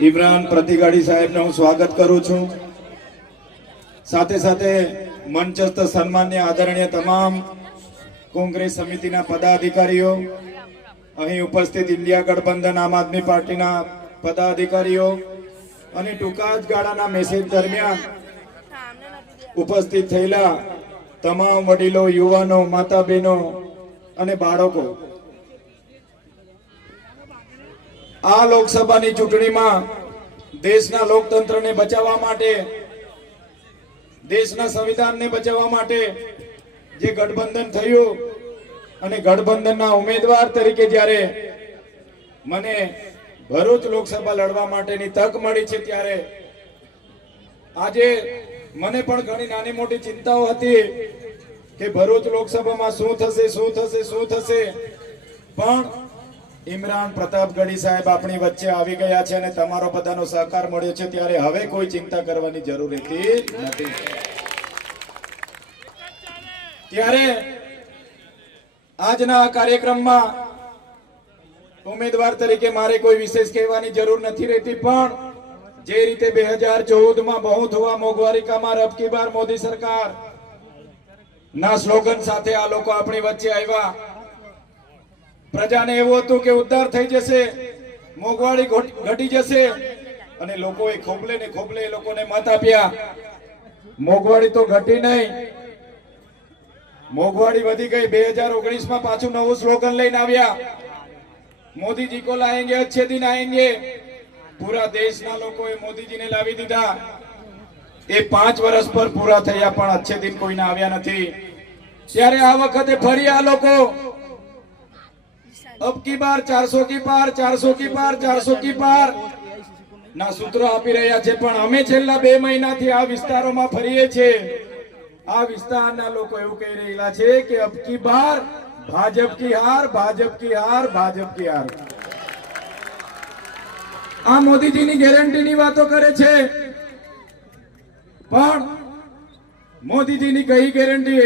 इमरान प्रतिगाड़ी साहेब ने स्वागत करू छू। साथे साथे मंचस्थ सन्मान्य आदरणीय तमाम कांग्रेस समिति पदाधिकारीओ, अहीं उपस्थित इंडिया गठबंधन आम आदमी पार्टी पदाधिकारीओ अने टूंका ज गाळाना मेसेज दरमियान उपस्थित थयेला तमाम वडीलो, युवानो, माता बहनों अने बाळको, आ लोकसभानी चूंटणीमां देशना लोकतंत्रने बचाववा माटे, देशना संविधानने बचाववा माटे जे गठबंधन थयुं अने गठबंधनना उमेदवार तरीके ज्यारे मने भरूच लोकसभा लड़वा माटेनी तक मळी छे, त्यारे आजे मने पण घणी नानी मोटी चिंताओ हती के भरूच लोकसभामां शुं थशे शुं थशे शुं थशे, पण इमरान प्रतापगढ़ी साहेब अपनी वच्चे आवी गया छे अने तमारो बधानो सहकार मळ्यो छे, त्यारे हवे कोई चिंता करवानी जरूर रहती नथी। त्यारे आजना कार्यक्रममां उम्मीदवार तरीके मारे कोई विशेष कहेवानी जरूर नथी रहती, पण जे रीते 2014 में बहु थवा मोंघवारी कामार अब की बार मोदी सरकार ना स्लोगन साथे आ लोको अपनी वच्चे आव्या। प्रजाने एवुं हतुं के उद्धार थई जशे, मोंघवारी घटी जशे अने लोकोए खोबले ने खोबले लोकोने मत आप्या। मोंघवारी तो घटी नहीं, मोंघवारी वधी गई। 2019 में पाछुं नवुं स्लोगन लईने आव्या, मोदी जी को लाएंगे अच्छे दिन आएंगे। पूरा देशना लोकोए मोदी जी ने लावी दीधा। ए 5 वर्ष पर पूरा थया पण अच्छे दिन कोईना आव्या नथी। त्यारे आ वखते फरी आ लोको अब की बार 400 की पार 400 की पार 400 की पार ना सूत्रो आपी रह्या छे, पण अमे छेल्ला 2 महीनाथी आ विस्तारोमां फरीए छे। आ विस्तारना लोको एवुं कही रहेला छे के अब की बार भाजप की हार, भाजप की हार, भाजप की हार। आ मोदी जी नी गेरंटी नी वातो करे छे, पण मोदी जी नी कई गेरंटी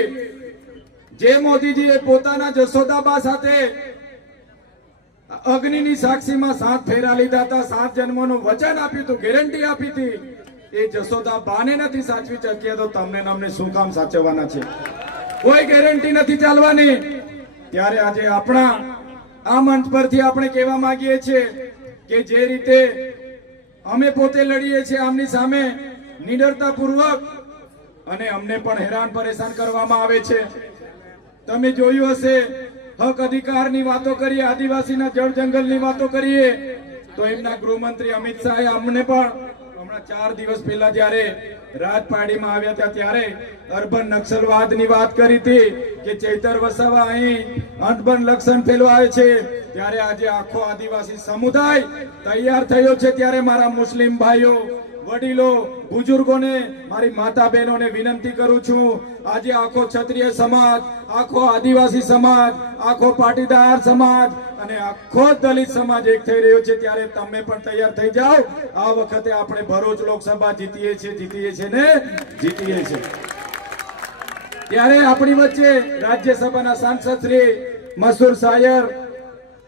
जे मोदी जी ए पोताना जसोदाबा साथे अग्निनी साक्षीमां 7 फेरा लीधा था, 7 जन्मोनुं वचन आप्युं तो गेरंटी आपी थी। ए जसोदा बाने नथी साचवी शक्य तो तमने नमने शुं काम साचववाना छे? कोई गेरंटी नथी चालवानी। त्यारे आजे आपणा आ मंच परथी आपणे कहेवा मांगीए छे के जे रीते अमे पोते लड़ीए छे आमनी सामे निडरतापूर्वक अने अमने पण हैरान परेशान करवामां आवे छे। तमे जोयुं हशे हक अधिकार नी वातो करीए, आदिवासी जळ जंगल नी वातो करीए तो एमना गृहमंत्री अमित शाहे अमने पण हमणां 4 दिवस पहेला ज्यारे राजपाड़ी में आव्या था त्यारे अर्बन नक्सलवाद नी बात करी थी कि चैतर वसावा अहीं अर्बन लक्षण फैलवाए छे। त्यारे आजे आखो आदिवासी समुदाय तैयार थयो छे। त्यारे मारा मुस्लिम भाईओ, वडीलो, बुजुर्गोने, मारी माता बहनों ने विनंती करूं छूं, आज आखो क्षत्रिय समाज, आखो आदिवासी समाज, आखो पाटीदार समाज अने आखो दलित समाज एक थई रह्यो छे। त्यारे तमे पण तैयार थई जाओ। आ वखते आपणे भरूच लोकसभा जीतीए छे ने जीतीए छे। त्यारे आपणी वच्चे राज्यसभाना सांसद श्री मसूर शायर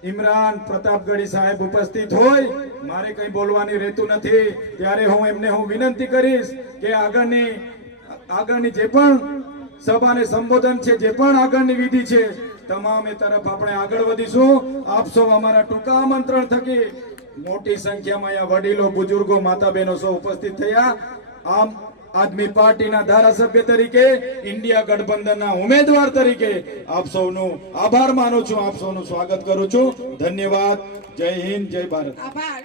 इमरान प्रतापगढ़ी साहेब उपस्थित होय, मारे कई बोलवानी रहेतुं नथी। त्यारे हूँ एमने विनंती करीश के आगळनी जे पण सभाने संबोधन छे, जे पण आगळनी विधि छे, तमाम तरफ आपणे आगळ वधीशुं। आप सौ अमारा टूंका आमंत्रण थकी मोटी संख्या में वडीलो, बुजुर्गो, माता बहनों सौ उपस्थित थया। आम आदमी पार्टी ना धारासभ्य तरीके, इंडिया गठबंधन ना उम्मीदवार तरीके आप सौनो आभार मानु छुं, आप सौनु स्वागत करू छुं। धन्यवाद। जय हिंद, जय भारत। आभार।